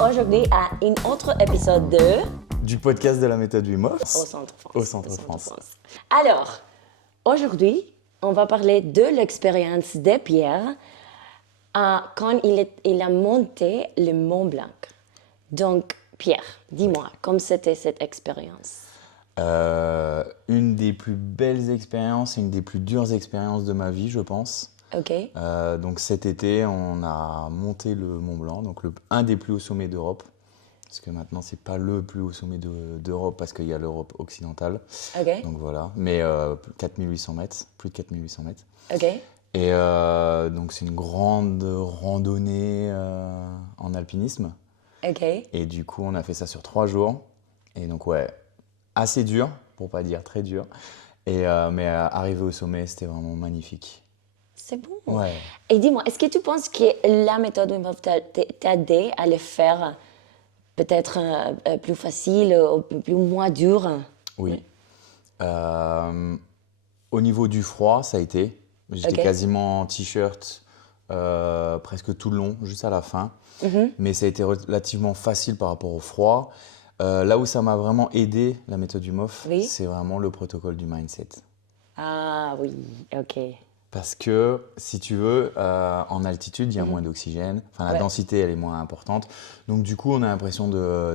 aujourd'hui à un autre épisode du podcast de la méthode Wim Hof Au Centre France. Au Centre France. Alors, aujourd'hui, on va parler de l'expérience de Pierre quand il a monté le Mont Blanc. Donc, Pierre, dis-moi, comment c'était cette expérience? Une des plus belles expériences et une des plus dures expériences de ma vie, je pense. Ok. Donc cet été, on a monté le Mont Blanc, donc un des plus hauts sommets d'Europe. Parce que maintenant, c'est pas le plus haut sommet d'Europe parce qu'il y a l'Europe occidentale. Ok. Donc voilà, mais 4800 mètres, plus de 4800 mètres. Ok. Et donc c'est une grande randonnée en alpinisme. Ok. Et du coup, on a fait ça sur 3 jours. Et donc ouais, assez dur, pour pas dire très dur. Mais arriver au sommet, c'était vraiment magnifique. C'est bon. Ouais. Et dis-moi, est-ce que tu penses que la méthode Wim Hof t'a aidé à le faire peut-être plus facile ou moins dur? Oui. Au niveau du froid, ça a été. J'étais quasiment en t-shirt presque tout le long, juste à la fin. Mais ça a été relativement facile par rapport au froid. Là où ça m'a vraiment aidé, la méthode Wim Hof, c'est vraiment le protocole du mindset. Ah oui, ok. Parce que, si tu veux, en altitude, il y a moins d'oxygène. Enfin, la densité, elle est moins importante. Donc, du coup, on a l'impression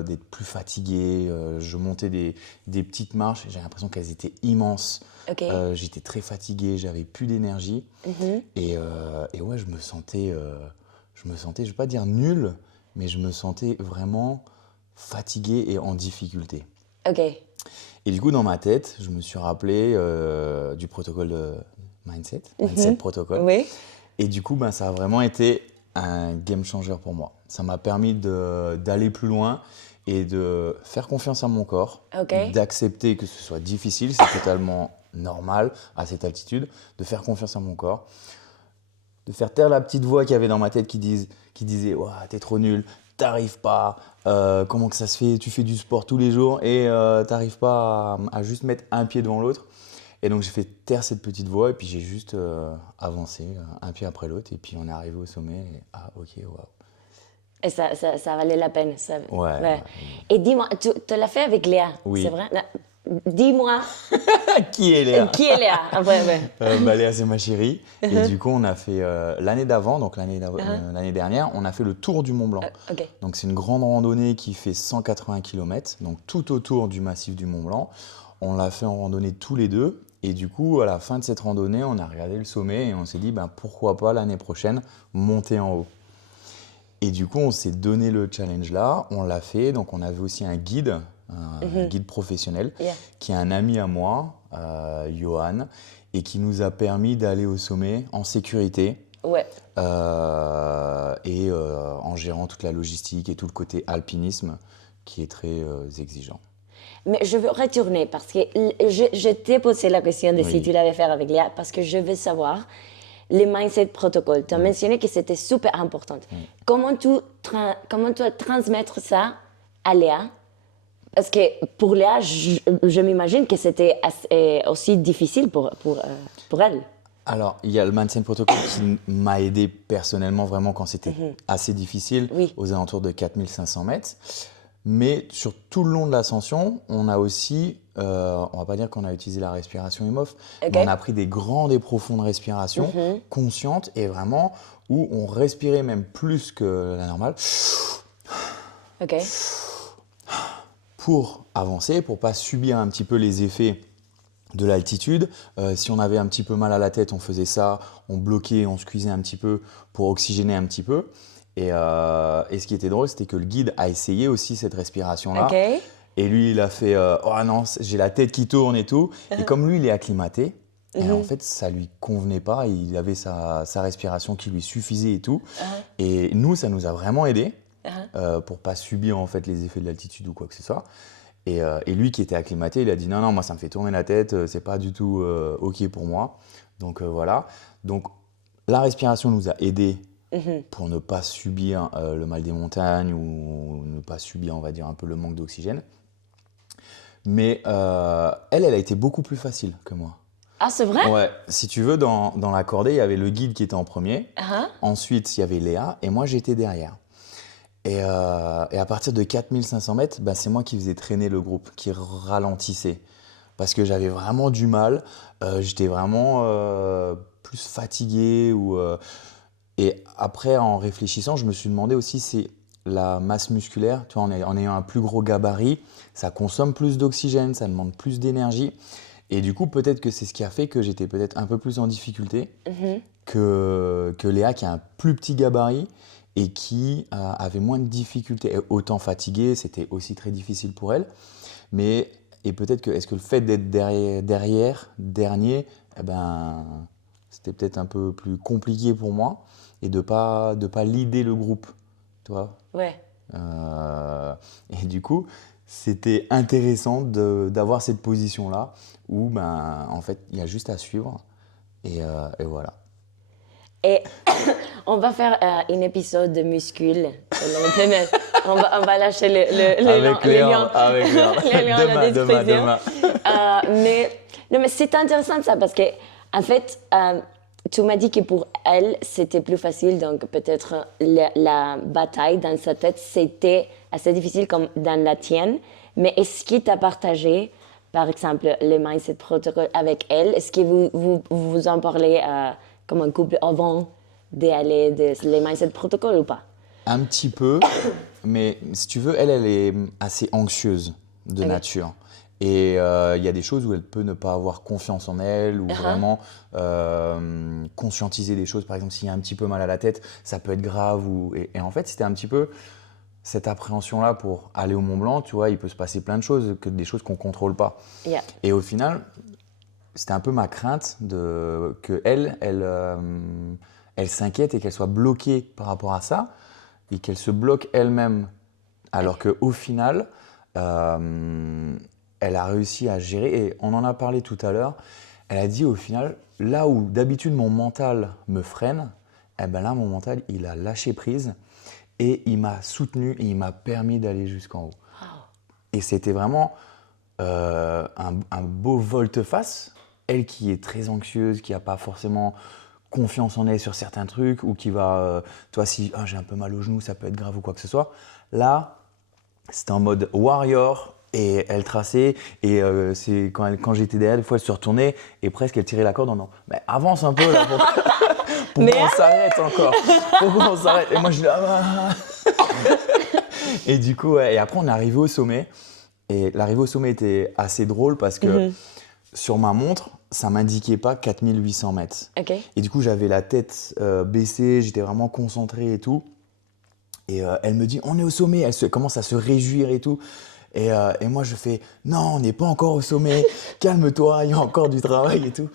d'être plus fatigué. Je montais des petites marches et j'ai l'impression qu'elles étaient immenses. J'étais très fatigué, j'avais plus d'énergie. Et ouais, je me sentais, je ne vais pas dire nul, mais je me sentais vraiment fatigué et en difficulté. Ok. Et du coup, dans ma tête, je me suis rappelé du protocole de mindset protocole. Oui. Et du coup, ça a vraiment été un game changer pour moi. Ça m'a permis d'aller plus loin et de faire confiance à mon corps, d'accepter que ce soit difficile, c'est totalement normal à cette altitude, de faire confiance à mon corps, de faire taire la petite voix qu'il y avait dans ma tête qui disait « Ouah, t'es trop nul, t'arrives pas, comment que ça se fait, tu fais du sport tous les jours et t'arrives pas à juste mettre un pied devant l'autre ». Et donc j'ai fait taire cette petite voix et puis j'ai juste avancé un pied après l'autre et puis on est arrivé au sommet et waouh. Et ça valait la peine. Ouais. Et dis-moi, tu l'as fait avec Léa, oui. C'est vrai? Dis-moi. Qui est Léa? Qui est Léa? Léa, c'est ma chérie. Et du coup, on a fait l'année d'avant, donc l'année dernière, on a fait le tour du Mont Blanc. Donc c'est une grande randonnée qui fait 180 km, donc tout autour du massif du Mont Blanc. On l'a fait en randonnée tous les deux. Et du coup, à la fin de cette randonnée, on a regardé le sommet et on s'est dit pourquoi pas l'année prochaine monter en haut. Et du coup, on s'est donné le challenge là, on l'a fait. Donc, on avait aussi un guide professionnel, qui est un ami à moi, Johan, et qui nous a permis d'aller au sommet en sécurité. Et en gérant toute la logistique et tout le côté alpinisme qui est très exigeant. Mais je veux retourner parce que je t'ai posé la question de si tu l'avais fait avec Léa parce que je veux savoir le mindset protocole. Tu as mentionné que c'était super important. Comment tu vas transmettre ça à Léa? Parce que pour Léa, je m'imagine que c'était aussi difficile pour elle. Alors, il y a le mindset protocole qui m'a aidé personnellement vraiment quand c'était assez difficile, aux alentours de 4500 mètres. Mais sur tout le long de l'ascension, on a aussi, on ne va pas dire qu'on a utilisé la respiration Wim Hof, mais on a pris des grandes et profondes respirations conscientes et vraiment où on respirait même plus que la normale pour avancer, pour ne pas subir un petit peu les effets de l'altitude. Si on avait un petit peu mal à la tête, on faisait ça, on bloquait, on squeezait un petit peu pour oxygéner un petit peu. Et ce qui était drôle, c'était que le guide a essayé aussi cette respiration-là. Et lui, il a fait « Oh non, j'ai la tête qui tourne et tout ». Et comme lui, il est acclimaté, et en fait, ça ne lui convenait pas. Il avait sa respiration qui lui suffisait et tout. Et nous, ça nous a vraiment aidés pour ne pas subir en fait, les effets de l'altitude ou quoi que ce soit. Et lui qui était acclimaté, il a dit « Non, moi, ça me fait tourner la tête, c'est pas du tout OK pour moi ». Donc voilà. Donc la respiration nous a aidés pour ne pas subir le mal des montagnes ou ne pas subir, on va dire, un peu le manque d'oxygène. Mais elle a été beaucoup plus facile que moi. Ah, c'est vrai? Ouais, si tu veux, dans la cordée, il y avait le guide qui était en premier. Ensuite, il y avait Léa et moi, j'étais derrière. Et à partir de 4500 mètres, bah, c'est moi qui faisais traîner le groupe, qui ralentissait. Parce que j'avais vraiment du mal, j'étais vraiment plus fatigué. Et après, en réfléchissant, je me suis demandé aussi, c'est la masse musculaire. Tu vois, en ayant un plus gros gabarit, ça consomme plus d'oxygène, ça demande plus d'énergie. Et du coup, peut-être que c'est ce qui a fait que j'étais peut-être un peu plus en difficulté que Léa, qui a un plus petit gabarit et qui avait moins de difficultés. Et autant fatiguée, c'était aussi très difficile pour elle. Et peut-être que, est-ce que le fait d'être dernier, eh ben, c'était peut-être un peu plus compliqué pour moi et de pas leader le groupe, tu vois. Ouais. Et du coup, c'était intéressant d'avoir cette position-là où, ben, en fait, il y a juste à suivre et voilà. Et on va faire un épisode de muscles. On va lâcher Avec les Léon, liens, avec Léon. les liens à la description. Demain. Mais c'est intéressant ça parce que, en fait, tu m'as dit que pour elle, c'était plus facile. Donc, peut-être la bataille dans sa tête, c'était assez difficile comme dans la tienne. Mais est-ce qu'il t'a partagé, par exemple, le mindset protocole avec elle? Est-ce que vous en parlez comme un couple avant d'aller les mindset protocole ou pas? Un petit peu, mais si tu veux, elle est assez anxieuse de Ok. nature. Et il y a des choses où elle peut ne pas avoir confiance en elle ou vraiment conscientiser des choses. Par exemple, s'il y a un petit peu mal à la tête, ça peut être grave. Et en fait, c'était un petit peu cette appréhension-là pour aller au Mont Blanc. Tu vois, il peut se passer plein de choses, des choses qu'on ne contrôle pas. Yeah. Et au final, c'était un peu ma crainte que elle s'inquiète et qu'elle soit bloquée par rapport à ça et qu'elle se bloque elle-même. Alors qu'au final, elle a réussi à gérer, et on en a parlé tout à l'heure, elle a dit au final, là où d'habitude mon mental me freine, eh ben là mon mental il a lâché prise et il m'a soutenu et il m'a permis d'aller jusqu'en haut. Et c'était vraiment un beau volte-face. Elle qui est très anxieuse, qui n'a pas forcément confiance en elle sur certains trucs, ou qui va, toi si j'ai un peu mal au genou, ça peut être grave ou quoi que ce soit. Là, c'était en mode warrior et elle traçait. Et c'est quand j'étais derrière, des fois elle se retournait et presque elle tirait la corde en disant mais avance un peu là pour qu'on s'arrête encore. Pour qu'on s'arrête. Et moi je dis ah. Et du coup, ouais, et après on est arrivé au sommet. Et l'arrivée au sommet était assez drôle parce que sur ma montre, ça m'indiquait pas 4800 mètres. Okay. Et du coup, j'avais la tête baissée, j'étais vraiment concentré et tout. Et elle me dit, on est au sommet. Elle commence à se réjouir et tout. Et moi, je fais, non, on n'est pas encore au sommet. Calme-toi, il y a encore du travail et tout.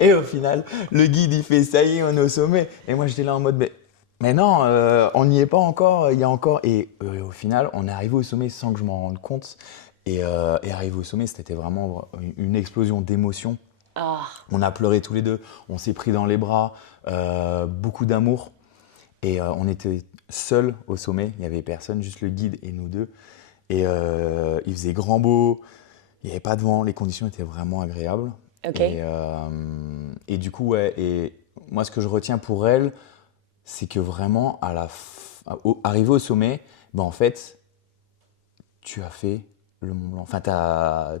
Et au final, le guide, il fait, ça y est, on est au sommet. Et moi, j'étais là en mode, mais non, on n'y est pas encore, il y a encore. Et au final, on est arrivé au sommet sans que je m'en rende compte. Et arrivé au sommet, c'était vraiment une explosion d'émotions. Oh. On a pleuré tous les deux, on s'est pris dans les bras, beaucoup d'amour. Et on était seuls au sommet, il n'y avait personne, juste le guide et nous deux. Et il faisait grand beau, il n'y avait pas de vent, les conditions étaient vraiment agréables. Okay. Et du coup, ouais, et moi ce que je retiens pour elle, c'est que vraiment, arrivé au sommet, ben en fait, tu as fait le Mont Blanc. Enfin, tu as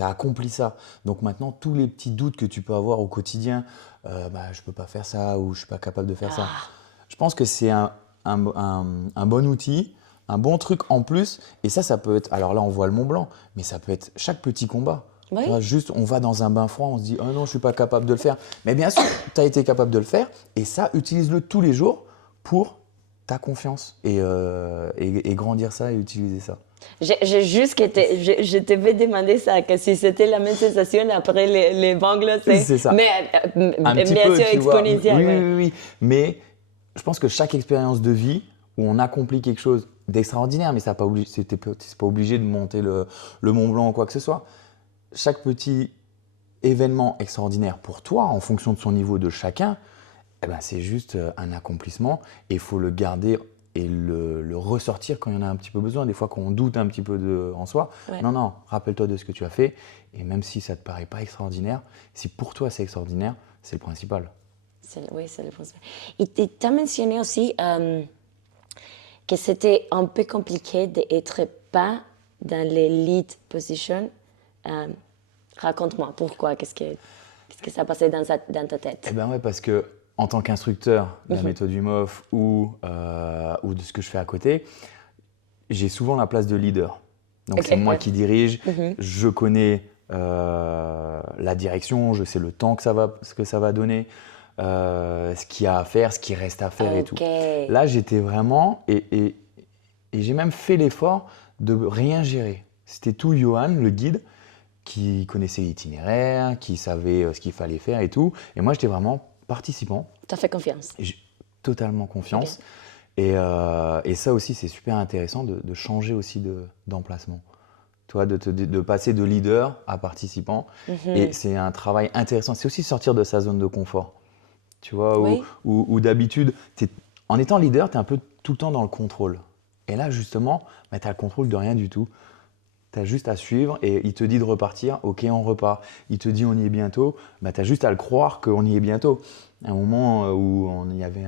accompli ça. Donc maintenant, tous les petits doutes que tu peux avoir au quotidien, je ne peux pas faire ça ou je ne suis pas capable de faire ça. Je pense que c'est un bon outil, un bon truc en plus. Et ça peut être, alors là, on voit le Mont Blanc, mais ça peut être chaque petit combat. Oui. Tu vois, juste, on va dans un bain froid, on se dit « Oh non, je ne suis pas capable de le faire. » Mais bien sûr, tu as été capable de le faire. Et ça, utilise-le tous les jours pour ta confiance et grandir ça et utiliser ça. Je te vais demander ça, que si c'était la même sensation après les bangles, c'est ça. Mais Un petit bien peu, sûr tu vois. exponentiel. Oui. Mais je pense que chaque expérience de vie où on accomplit quelque chose d'extraordinaire, mais c'est pas obligé de monter le Mont Blanc ou quoi que ce soit. Chaque petit événement extraordinaire pour toi, en fonction de son niveau de chacun, eh ben, c'est juste un accomplissement et il faut le garder et le ressortir quand il y en a un petit peu besoin. Des fois, quand on doute un petit peu en soi, non, rappelle-toi de ce que tu as fait. Et même si ça ne te paraît pas extraordinaire, si pour toi c'est extraordinaire, c'est le principal. Oui, c'est le principal. Et tu as mentionné aussi que c'était un peu compliqué d'être pas dans les lead positions. Raconte-moi pourquoi, qu'est-ce que ça passait dans ta tête? Eh ben ouais, parce que en tant qu'instructeur de la méthode UMOF ou de ce que je fais à côté, j'ai souvent la place de leader. Donc Ok, c'est moi ouais. qui dirige, je connais la direction, je sais le temps ce que ça va donner, ce qu'il y a à faire, ce qui reste à faire et tout. Ok. Là, j'étais vraiment, et j'ai même fait l'effort de rien gérer. C'était tout Johan, le guide, qui connaissait l'itinéraire, qui savait ce qu'il fallait faire et tout. Et moi, j'étais vraiment participant. T'as fait confiance. Et j'ai totalement confiance. Et ça aussi, c'est super intéressant de changer aussi d'emplacement. Tu vois, de passer de leader à participant. Et c'est un travail intéressant. C'est aussi sortir de sa zone de confort. Tu vois, Oui. où d'habitude, en étant leader, tu es un peu tout le temps dans le contrôle. Et là, justement, tu as le contrôle de rien du tout. Tu as juste à suivre et il te dit de repartir, ok, on repart. Il te dit on y est bientôt, tu as juste à le croire qu'on y est bientôt. À un moment où il y avait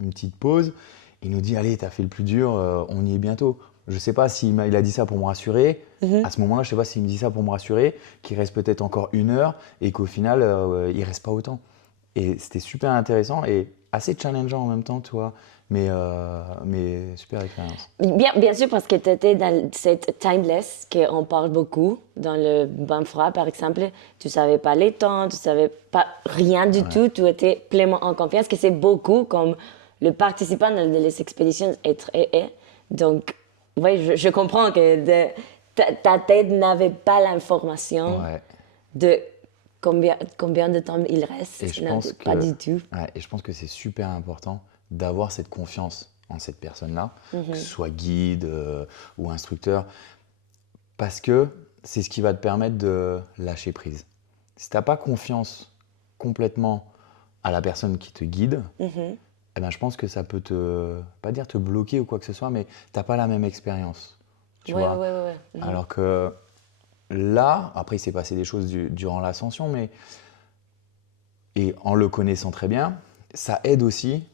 une petite pause, il nous dit allez, tu as fait le plus dur, on y est bientôt. Je ne sais pas s'il a dit ça pour me rassurer. À ce moment-là, je ne sais pas s'il me dit ça pour me rassurer, qu'il reste peut-être encore 1 heure et qu'au final, il ne reste pas autant. Et c'était super intéressant et assez challengeant en même temps, tu vois. Mais super expérience. Bien sûr, parce que tu étais dans cette timeless qu'on parle beaucoup, dans le bain froid par exemple. Tu ne savais pas les temps, tu ne savais pas rien du tout, tu étais pleinement en confiance, que c'est beaucoup comme le participant dans les expéditions est. Donc, oui, je comprends que ta tête n'avait pas l'information de combien de temps il reste. Et je Non, pense pas du tout. Et je pense que c'est super important d'avoir cette confiance en cette personne-là, que ce soit guide ou instructeur, parce que c'est ce qui va te permettre de lâcher prise. Si tu n'as pas confiance complètement à la personne qui te guide, eh ben, je pense que ça peut pas dire te bloquer ou quoi que ce soit, mais tu n'as pas la même expérience. Tu vois. Ouais. Alors que là, après il s'est passé des choses durant l'ascension, et en le connaissant très bien, ça aide aussi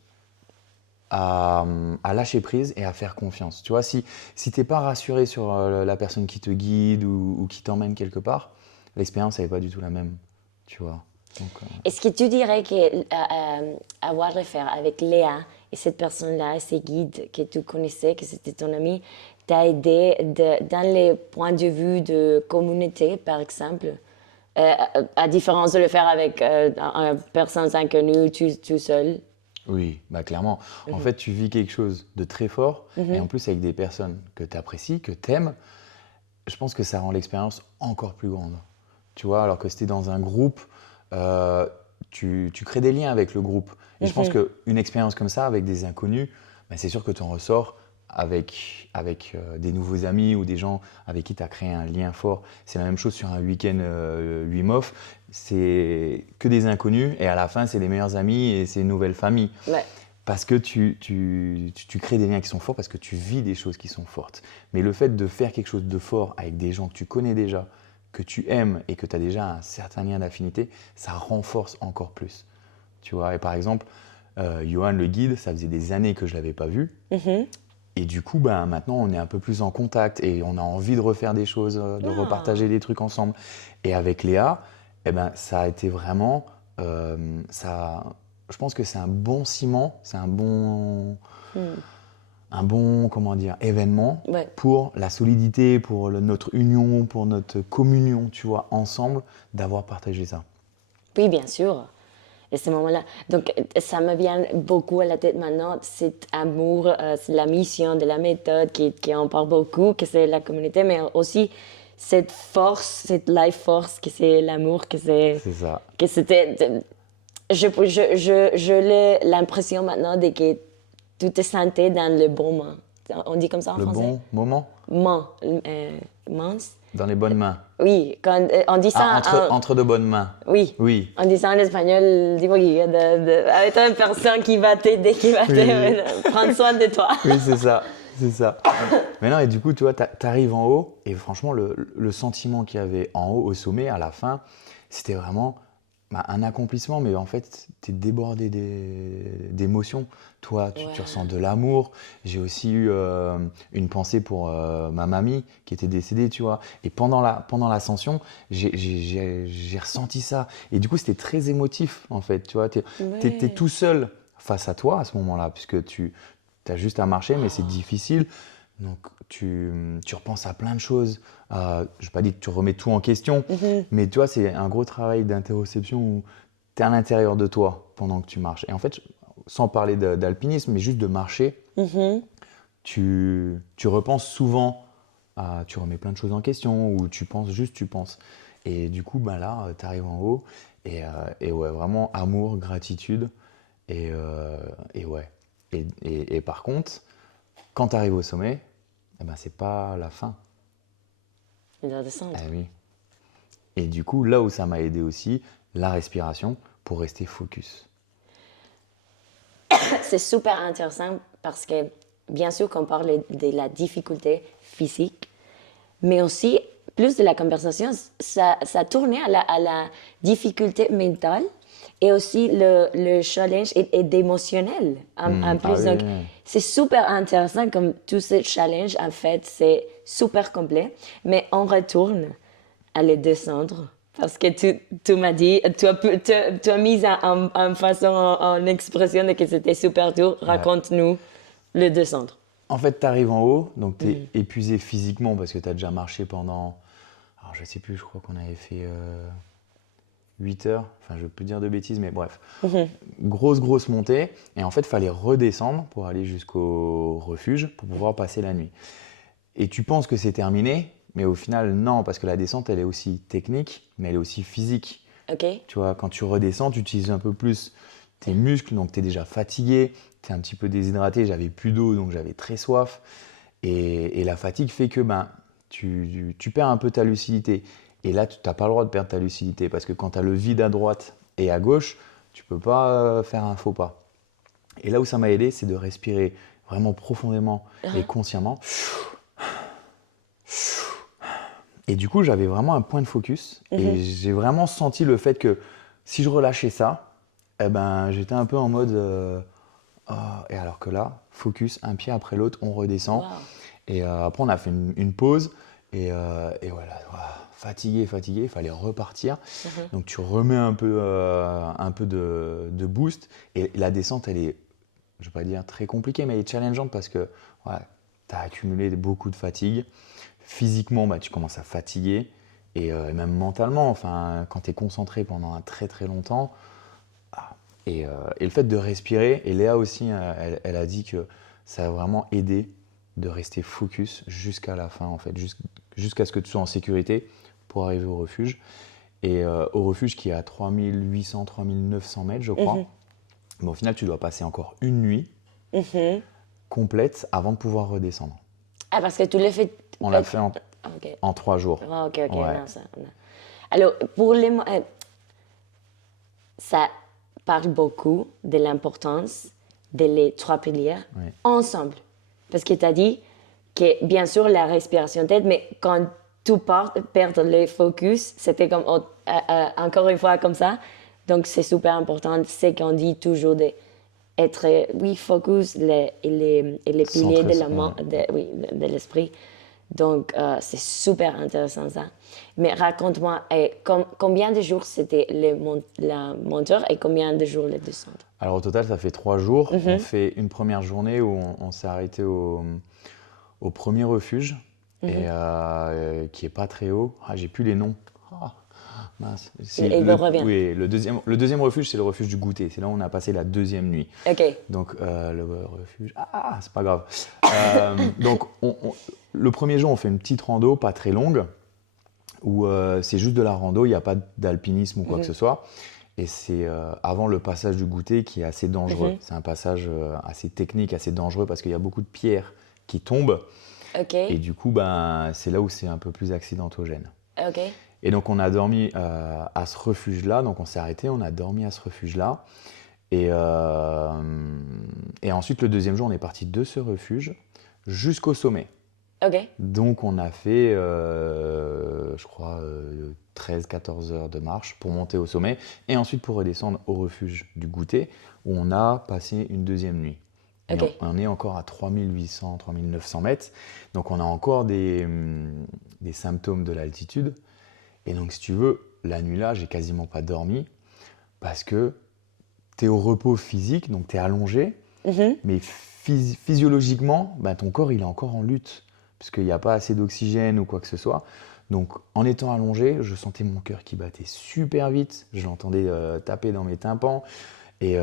à lâcher prise et à faire confiance. Tu vois, si tu n'es pas rassuré sur la personne qui te guide ou qui t'emmène quelque part, l'expérience n'est pas du tout la même. Tu vois. Donc, Est-ce que tu dirais que avoir affaire avec Léa et cette personne-là, ces guides que tu connaissais, que c'était ton ami, t'a aidé dans les points de vue de communauté, par exemple, à différence de le faire avec personnes inconnues, tout seul? Oui, clairement. En fait, tu vis quelque chose de très fort et en plus avec des personnes que tu apprécies, que tu aimes, je pense que ça rend l'expérience encore plus grande. Tu vois, alors que si tu es dans un groupe, tu crées des liens avec le groupe. Et je pense qu'une expérience comme ça, avec des inconnus, c'est sûr que tu en ressors avec des nouveaux amis ou des gens avec qui tu as créé un lien fort. C'est la même chose sur un week-end UMOF. C'est que des inconnus et à la fin, c'est les meilleurs amis et c'est une nouvelle famille. Ouais. Parce que tu crées des liens qui sont forts, parce que tu vis des choses qui sont fortes. Mais le fait de faire quelque chose de fort avec des gens que tu connais déjà, que tu aimes et que tu as déjà un certain lien d'affinité, ça renforce encore plus. Tu vois, et par exemple, Johan le guide, ça faisait des années que je ne l'avais pas vu. Et du coup, maintenant, on est un peu plus en contact et on a envie de refaire des choses, de repartager des trucs ensemble. Et avec Léa, ça a été vraiment… je pense que c'est un bon ciment, c'est un bon comment dire, événement pour la solidité, pour notre union, pour notre communion, tu vois, ensemble, d'avoir partagé ça. Oui, bien sûr. Et ce moment-là. Donc, ça me vient beaucoup à la tête maintenant, cet amour, c'est la mission de la méthode qui en parle beaucoup, que c'est la communauté, mais aussi cette force, cette life force, que c'est l'amour, que c'est… C'est ça. Que c'était… J'ai l'impression maintenant de que tout est santé dans le bon moment. On dit comme ça en français? Le bon moment? Mans. Dans les bonnes mains. Oui, quand on dit ça… Entre de bonnes mains. Oui. Oui. On dit ça en espagnol, avec une personne qui va t'aider, qui va prendre soin de toi. Oui, c'est ça. C'est ça. Mais non, et du coup, tu vois, t'arrives en haut et franchement, le sentiment qu'il y avait en haut, au sommet, à la fin, c'était vraiment… Bah, un accomplissement, mais en fait, tu es débordé d'émotions. Toi, tu Ouais. ressens de l'amour. J'ai aussi eu une pensée pour ma mamie qui était décédée, tu vois. Et pendant l'ascension, j'ai ressenti ça. Et du coup, c'était très émotif, en fait, tu vois. Tu es Ouais. tout seul face à toi à ce moment-là, puisque tu as juste à marcher, mais c'est difficile. Donc, tu repenses à plein de choses. Je ne vais pas dire que tu remets tout en question, Mhm. mais tu vois, c'est un gros travail d'interception où tu es à l'intérieur de toi pendant que tu marches. Et en fait, sans parler d'alpinisme, mais juste de marcher, Mhm. tu repenses souvent tu remets plein de choses en question ou tu penses juste, tu penses. Et du coup, ben là, tu arrives en haut et ouais, vraiment amour, gratitude et ouais. Et par contre, quand tu arrives au sommet, eh ben, c'est pas la fin. Il doit descendre. Ah oui. Et du coup, là où ça m'a aidé aussi, la respiration pour rester focus. C'est super intéressant parce que, bien sûr, qu'on parle de la difficulté physique, mais aussi, plus de la conversation, ça tournait à la difficulté mentale et aussi le challenge et d'émotionnel en Ah plus. oui, Donc, oui, oui. c'est super intéressant comme tout ce challenge, en fait, c'est super complet, mais on retourne à les descendre. Parce que tu m'as dit, tu as mis en façon, en expression de que c'était super dur. Ouais. Raconte-nous le descendre. En fait, tu arrives en haut, donc tu es épuisé physiquement parce que tu as déjà marché pendant, alors je sais plus, je crois qu'on avait fait 8 heures, enfin je peux dire de bêtises, mais bref. Grosse montée, et en fait, il fallait redescendre pour aller jusqu'au refuge pour pouvoir passer la nuit. Et tu penses que c'est terminé, mais au final, non, parce que la descente, elle est aussi technique, mais elle est aussi physique. OK? Tu vois, quand tu redescends, tu utilises un peu plus tes muscles, donc tu es déjà fatigué, tu es un petit peu déshydraté, j'avais plus d'eau, donc j'avais très soif. Et la fatigue fait que ben, tu perds un peu ta lucidité. Et là, tu n'as pas le droit de perdre ta lucidité, parce que quand tu as le vide à droite et à gauche, tu peux pas faire un faux pas. Et là où ça m'a aidé, c'est de respirer vraiment profondément et consciemment. Et du coup, j'avais vraiment un point de focus et j'ai vraiment senti le fait que si je relâchais ça, eh ben, j'étais un peu en mode et alors que là, focus, un pied après l'autre, on redescend. Wow. Et après, on a fait une pause et voilà, fatigué, il fallait repartir. Donc tu remets un peu de boost et la descente, elle est, je ne vais pas dire très compliquée, mais elle est challengeante parce que voilà, tu as accumulé beaucoup de fatigue. Physiquement, bah, tu commences à fatiguer et même mentalement, enfin, quand tu es concentré pendant un très longtemps. Et le fait de respirer, et Léa aussi, elle a dit que ça a vraiment aidé de rester focus jusqu'à la fin, en fait, jusqu'à ce que tu sois en sécurité pour arriver au refuge. Et au refuge qui est à 3800, 3900 mètres, je crois. Mais au final, tu dois passer encore une nuit complète avant de pouvoir redescendre. Ah, parce que tu l'as fait. On l'a fait OK. en 3 jours. Ah, OK, OK. Ouais. Non, ça, non. Alors, pour les. Ça parle beaucoup de l'importance de les trois piliers Ouais. ensemble. Parce que tu as dit que, bien sûr, la respiration t'aide, mais quand tu perds le focus, c'était comme, encore une fois, comme ça. Donc, c'est super important, c'est qu'on dit toujours d'être, oui, focus et les piliers Centré de sur- la main, oui, de l'esprit. Donc, c'est super intéressant ça. Mais raconte-moi, combien de jours c'était la monture et combien de jours le descente? Alors au total, ça fait 3 jours. On fait une première journée où on s'est arrêté au premier refuge, qui est pas très haut. Ah, j'ai plus les noms. Ah, mince. Et il revient. Oui, le deuxième refuge, c'est le refuge du goûter. C'est là où on a passé la deuxième nuit. OK. Donc le refuge, c'est pas grave. Donc le premier jour, on fait une petite rando, pas très longue, où c'est juste de la rando, il n'y a pas d'alpinisme ou quoi que ce soit. Et c'est avant le passage du goûter qui est assez dangereux. C'est un passage assez technique, assez dangereux parce qu'il y a beaucoup de pierres qui tombent. OK. Et du coup, ben, c'est là où c'est un peu plus accidentogène. OK. Et donc, on a dormi à ce refuge-là. Donc, on s'est arrêté, on a dormi à ce refuge-là. Et ensuite, le deuxième jour, on est parti de ce refuge jusqu'au sommet. Ok. Donc on a fait, je crois, 13-14 heures de marche pour monter au sommet et ensuite pour redescendre au refuge du goûter où on a passé une deuxième nuit. Et Ok. on est encore à 3800, 3900 mètres. Donc on a encore des symptômes de l'altitude. Et donc si tu veux, la nuit là, j'ai quasiment pas dormi parce que tu es au repos physique, donc tu es allongé, Mhm. mais physiologiquement, ben, ton corps il est encore en lutte parce qu'il n'y a pas assez d'oxygène ou quoi que ce soit. Donc en étant allongé, je sentais mon cœur qui battait super vite, je l'entendais taper dans mes tympans. Et,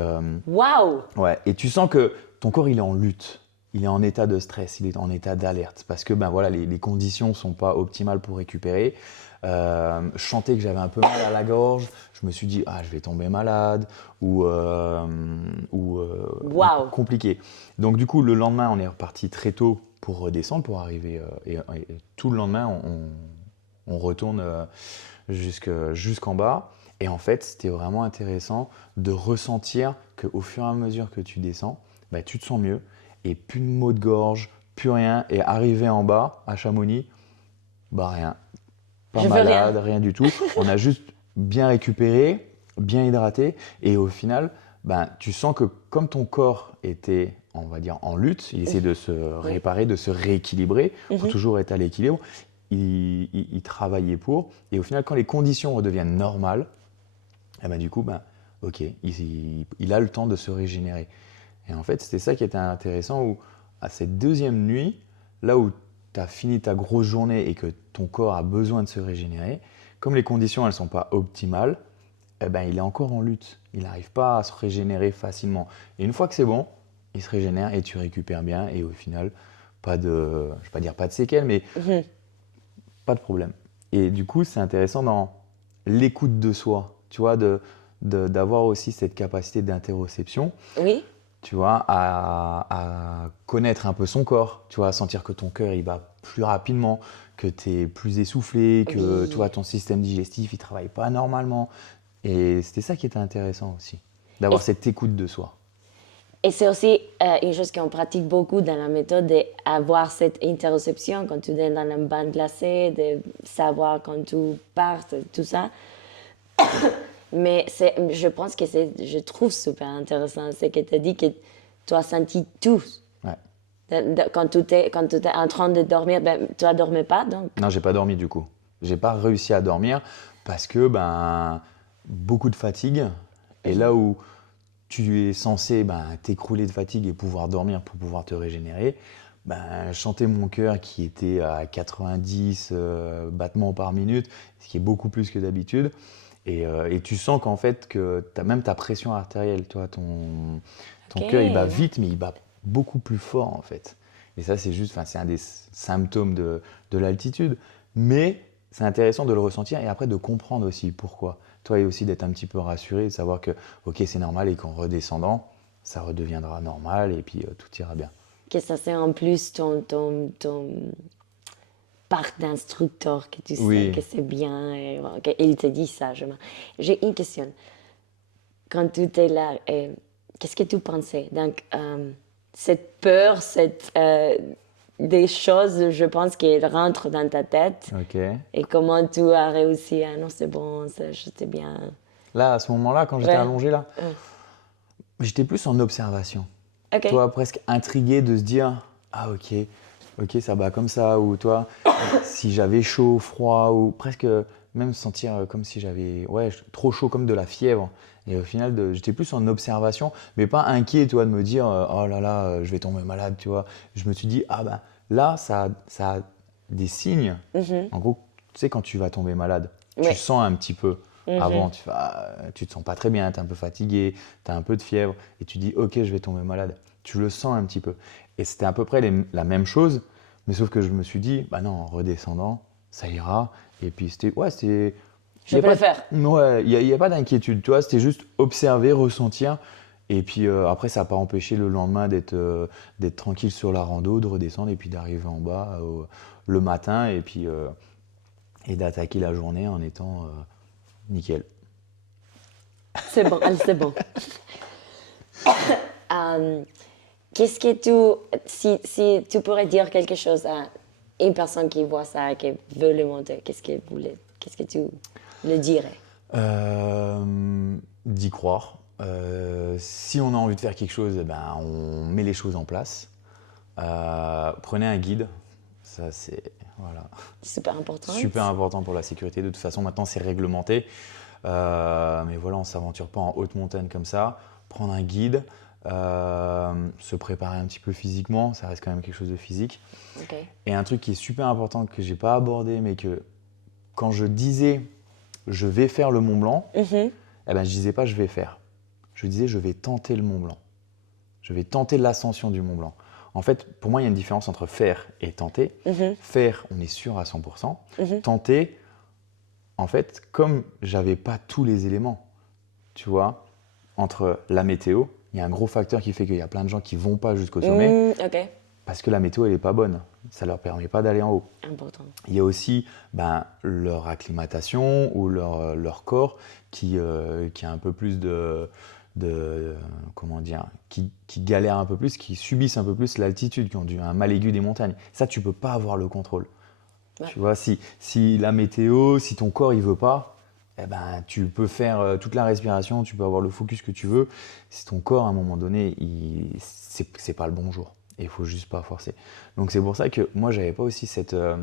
Waouh! ouais, et tu sens que ton corps il est en lutte, il est en état de stress, il est en état d'alerte parce que ben, voilà, les conditions ne sont pas optimales pour récupérer. Je sentais que j'avais un peu mal à la gorge, je me suis dit ah je vais tomber malade ou Waouh! compliqué. Donc du coup le lendemain on est reparti très tôt pour redescendre, pour arriver et tout le lendemain on retourne jusqu'en bas. Et en fait, c'était vraiment intéressant de ressentir qu'au fur et à mesure que tu descends, bah, tu te sens mieux et plus de maux de gorge, plus rien. Et arrivé en bas, à Chamonix, bah rien. Pas Je veux rien. malade, rien du tout. On a juste bien récupéré, bien hydraté. Et au final, ben, tu sens que comme ton corps était, on va dire, en lutte, il essaie de se réparer, de se rééquilibrer pour Mhm. toujours être à l'équilibre. Il travaillait pour. Et au final, quand les conditions redeviennent normales, et ben, du coup, ben, ok, il a le temps de se régénérer. Et en fait, c'était ça qui était intéressant, où à cette deuxième nuit, là où tu as fini ta grosse journée et que ton corps a besoin de se régénérer, comme les conditions elles ne sont pas optimales, eh ben, il est encore en lutte. Il n'arrive pas à se régénérer facilement. Et une fois que c'est bon, il se régénère et tu récupères bien. Et au final, pas de, je ne vais pas dire pas de séquelles, mais Mhm. pas de problème. Et du coup, c'est intéressant dans l'écoute de soi, tu vois, d'avoir aussi cette capacité d'interoception, Oui. tu vois, à connaître un peu son corps, tu vois, à sentir que ton cœur il bat plus rapidement, que tu es plus essoufflé, que tu vois, Oui. ton système digestif il travaille pas normalement. Et c'était ça qui était intéressant aussi, Et, d'avoir cette écoute de soi. et c'est aussi une chose qu'on pratique beaucoup dans la méthode d'avoir cette interoception quand tu es dans un bain glacé, de savoir quand tu pars, tout ça. Mais je pense que je trouve super intéressant, c'est que tu as dit que tu as senti tout. Ouais. Quand tu étais en train de dormir, ben, tu ne dormais pas, donc. Non, j'ai pas dormi du coup. J'ai pas réussi à dormir parce que ben beaucoup de fatigue. Et là où tu es censé ben, t'écrouler de fatigue et pouvoir dormir pour pouvoir te régénérer, ben, je sentais mon cœur qui était à 90 battements par minute, ce qui est beaucoup plus que d'habitude. Et tu sens qu'en fait, que tu as même ta pression artérielle, toi, ton Ok. cœur, il bat vite, mais il bat beaucoup plus fort, en fait. Et ça, c'est juste, c'est un des symptômes de l'altitude. Mais c'est intéressant de le ressentir et après de comprendre aussi pourquoi. Toi, et aussi d'être un petit peu rassuré, de savoir que, ok, c'est normal et qu'en redescendant, ça redeviendra normal et puis tout ira bien. Que ça c'est en plus ton parc d'instructeur, que tu sais Oui, que c'est bien. Et, bon, il te dit ça. J'ai une question. Quand tu étais là, qu'est-ce que tu pensais? Donc, cette peur, des choses, je pense, qui rentrent dans ta tête. ok. Et comment tu as réussi à, non, c'est bon, j'étais bien. Là, à ce moment-là, quand j'étais Ouais. allongé, là, Euh, j'étais plus en observation. ok. Toi, presque intrigué de se dire, ah ok, ok, ça bat comme ça, ou toi, si j'avais chaud, froid, ou presque même sentir comme si j'avais, ouais, trop chaud comme de la fièvre. Et au final, j'étais plus en observation, mais pas inquiet, toi, de me dire, oh là là, je vais tomber malade, tu vois. Je me suis dit, ah ben là, ça a des signes. En gros, tu sais, quand tu vas tomber malade, tu Oui. sens un petit peu. Mhm. Avant, tu te sens pas très bien, tu es un peu fatigué, tu as un peu de fièvre, et tu dis, ok, je vais tomber malade. Tu le sens un petit peu. Et c'était à peu près la même chose, mais sauf que je me suis dit, bah non, en redescendant, ça ira. Et puis c'était, ouais, c'était, il Je y a peux pas, le faire. ouais, y a pas d'inquiétude, tu vois, c'était juste observer, ressentir. Et puis après, ça n'a pas empêché le lendemain d'être tranquille sur la rando, de redescendre et puis d'arriver en bas le matin et puis et d'attaquer la journée en étant nickel. C'est bon, allez, c'est bon. Euh, Qu'est-ce que si tu pourrais dire quelque chose à Une personne qui voit ça, qui veut le monter, qu'est-ce que tu le dirais? D'y croire. Si on a envie de faire quelque chose, eh ben, on met les choses en place. Prenez un guide. Ça, c'est voilà, Super important. super important pour la sécurité. De toute façon, maintenant, c'est réglementé. Mais voilà, on ne s'aventure pas en haute montagne comme ça. Prendre un guide, se préparer un petit peu physiquement. Ça reste quand même quelque chose de physique. Ok. Et un truc qui est super important que je n'ai pas abordé, mais que quand je disais je vais faire le Mont Blanc, Mhm. eh ben, je ne disais pas je vais faire. Je disais je vais tenter le Mont Blanc. Je vais tenter l'ascension du Mont Blanc. En fait, pour moi, il y a une différence entre faire et tenter. Mhm. Faire, on est sûr à 100%. Mhm. Tenter, en fait, comme j'avais pas tous les éléments, tu vois, entre la météo, il y a un gros facteur qui fait qu'il y a plein de gens qui vont pas jusqu'au sommet Ok. parce que la météo, elle est pas bonne. Ça leur permet pas d'aller en haut. Important. Il y a aussi leur acclimatation ou leur corps qui a un peu plus comment dire, qui galèrent un peu plus, qui subissent un peu plus l'altitude, qui ont un mal aigu des montagnes. Ça, tu peux pas avoir le contrôle. Ouais. Tu vois, si la météo, si ton corps il veut pas, eh ben, tu peux faire toute la respiration, tu peux avoir le focus que tu veux. Si ton corps, à un moment donné, c'est pas le bon jour. Et il faut juste pas forcer. Donc c'est pour ça que moi, j'avais pas aussi ce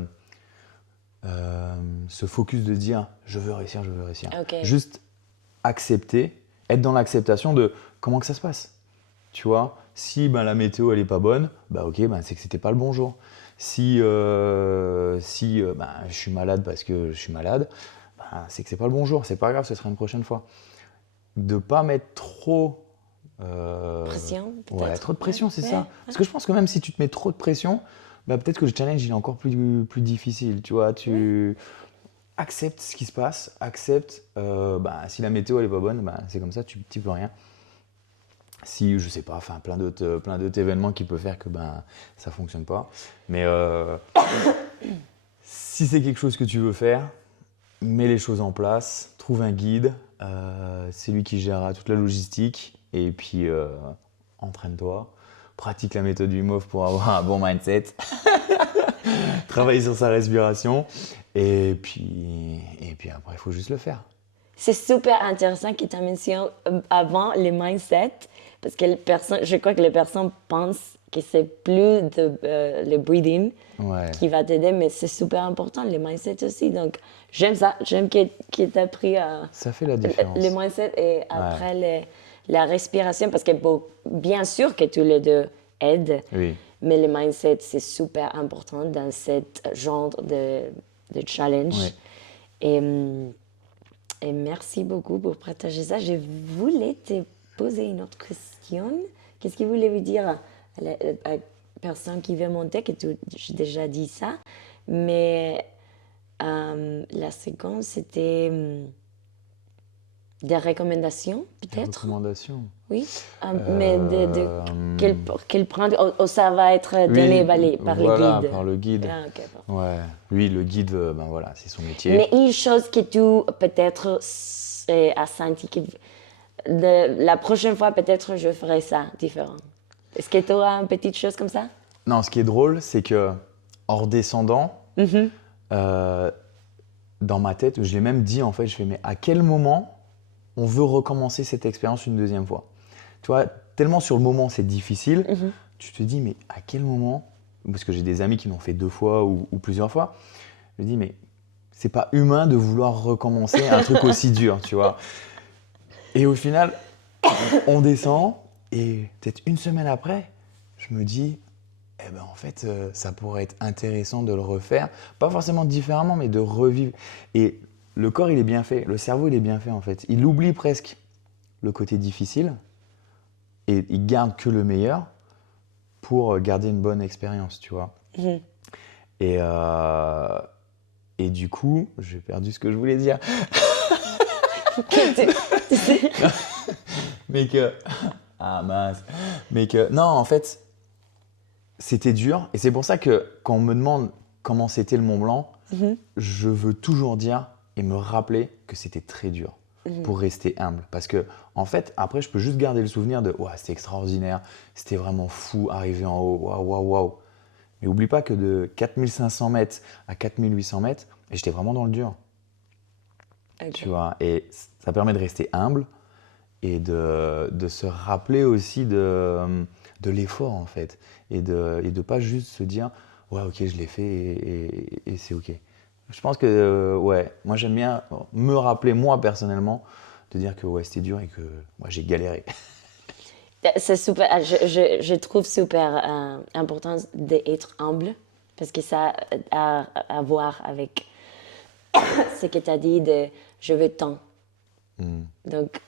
focus de dire je veux réussir, je veux réussir. Ok. Juste accepter, être dans l'acceptation de comment que ça se passe. Tu vois, si la météo elle est pas bonne, ok, c'est que c'était pas le bon jour. Si je suis malade parce que je suis malade, c'est que c'est pas le bon jour. C'est pas grave, ce sera une prochaine fois. De pas mettre trop Pression, peut-être. ouais, trop de pression, c'est Ouais. ça. Parce que je pense que même si tu te mets trop de pression, peut-être que le challenge il est encore plus difficile. Tu vois, tu acceptes ce qui se passe, accepte si la météo elle est pas bonne, c'est comme ça, tu peux rien. Si je sais pas, enfin plein d'autres événements qui peuvent faire que ça fonctionne pas. Mais si c'est quelque chose que tu veux faire, mets les choses en place, trouve un guide, c'est lui qui gérera toute la logistique et puis entraîne-toi, pratique la méthode Wim Hof pour avoir un bon mindset, travaille sur sa respiration et puis après il faut juste le faire. C'est super intéressant que tu as mentionné avant le mindset, parce que je crois que les personnes pensent que c'est plus le breathing Ouais. qui va t'aider, mais c'est super important, le mindset aussi. Donc, j'aime ça. J'aime que tu as pris Ça fait la différence. le mindset et après la respiration, parce que bien sûr que tous les deux aident, Oui. mais le mindset, c'est super important dans ce genre de challenge. Ouais. Et merci beaucoup pour partager ça. Je voulais te poser une autre question. Qu'est-ce que vous voulez vous dire à la personne qui veut monter, que j'ai déjà dit ça. Mais la seconde, c'était des recommandations, peut-être. Recommandations. Oui, mais qu'elle prend, ça va être donné par le guide. Par le guide. Ah, ok, parfait. Ouais. Lui, le guide, voilà, c'est son métier. Mais une chose que tu peut-être as senti que la prochaine fois, peut-être je ferai ça différent. Est-ce que tu auras une petite chose comme ça? Non, ce qui est drôle, c'est que en redescendant, dans ma tête, je l'ai même dit en fait, je fais mais à quel moment on veut recommencer cette expérience une deuxième fois? Tu vois, tellement sur le moment c'est difficile, tu te dis mais à quel moment, parce que j'ai des amis qui l'ont fait 2 fois ou plusieurs fois, je me dis mais c'est pas humain de vouloir recommencer un truc aussi dur, tu vois. Et au final, on descend et peut-être une semaine après, je me dis en fait, ça pourrait être intéressant de le refaire, pas forcément différemment, mais de revivre. Et le corps, il est bien fait, le cerveau, il est bien fait en fait. Il oublie presque le côté difficile et il garde que le meilleur pour garder une bonne expérience, tu vois. Et du coup, j'ai perdu ce que je voulais dire. Mais que... Ah mince. Mais que... Non, en fait... C'était dur et c'est pour ça que quand on me demande comment c'était le Mont Blanc, je veux toujours dire et me rappeler que c'était très dur pour rester humble. Parce que en fait, après, je peux juste garder le souvenir de « c'était extraordinaire, c'était vraiment fou, arriver en haut, waouh, waouh, waouh ». Mais oublie pas que de 4500 mètres à 4800 mètres, j'étais vraiment dans le dur. Ok. Tu vois, et ça permet de rester humble et de se rappeler aussi de l'effort en fait. Et de pas juste se dire ouais ok je l'ai fait et c'est ok. Je pense que ouais, moi j'aime bien me rappeler moi personnellement de dire que ouais c'était dur et que moi j'ai galéré. C'est super, je trouve super important d'être humble parce que ça a à voir avec ce que tu as dit de je veux tant. Donc,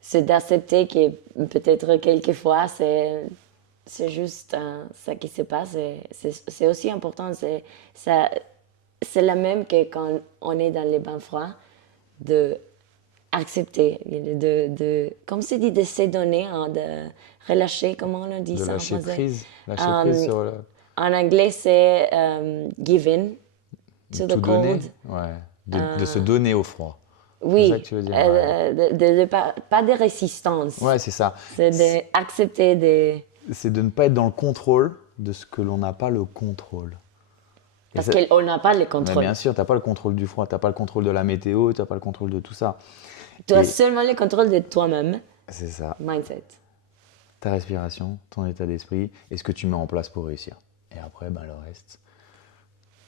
c'est d'accepter que peut-être quelquefois c'est juste ça qui se passe. C'est aussi important. C'est la même que quand on est dans les bains froids, de accepter, comme c'est dit, de se donner, hein, de relâcher, comment on dit De ça en lâcher français? prise sur le, En anglais, c'est give in to the tout donner, cold. ouais, de se donner au froid. Oui, C'est ça que tu veux dire. Ouais, pas de résistance. ouais c'est ça. C'est d'accepter de... C'est de ne pas être dans le contrôle de ce que l'on n'a pas le contrôle. Et Parce ça- qu'on n'a pas le Mais contrôle. bien sûr, tu n'as pas le contrôle du froid, tu n'as pas le contrôle de la météo, tu n'as pas le contrôle de tout ça. Tu as Et- seulement le contrôle de toi-même. C'est ça. Mindset. Ta respiration, ton état d'esprit et ce que tu mets en place pour réussir. Et après, ben, le reste,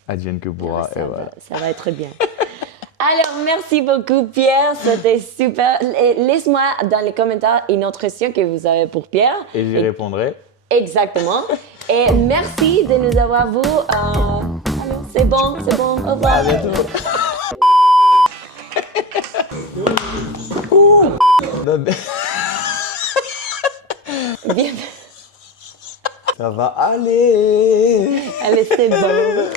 advienne que pourra. Et voilà. Ça va être bien. Alors, merci beaucoup, Pierre. C'était super. Laisse-moi dans les commentaires une autre question que vous avez pour Pierre. Et j'y répondrai. Exactement. Et merci de nous avoir vus. Allô, c'est bon, c'est bon. Au revoir. À bientôt. Bien. Ça va aller. Allez, c'est bon.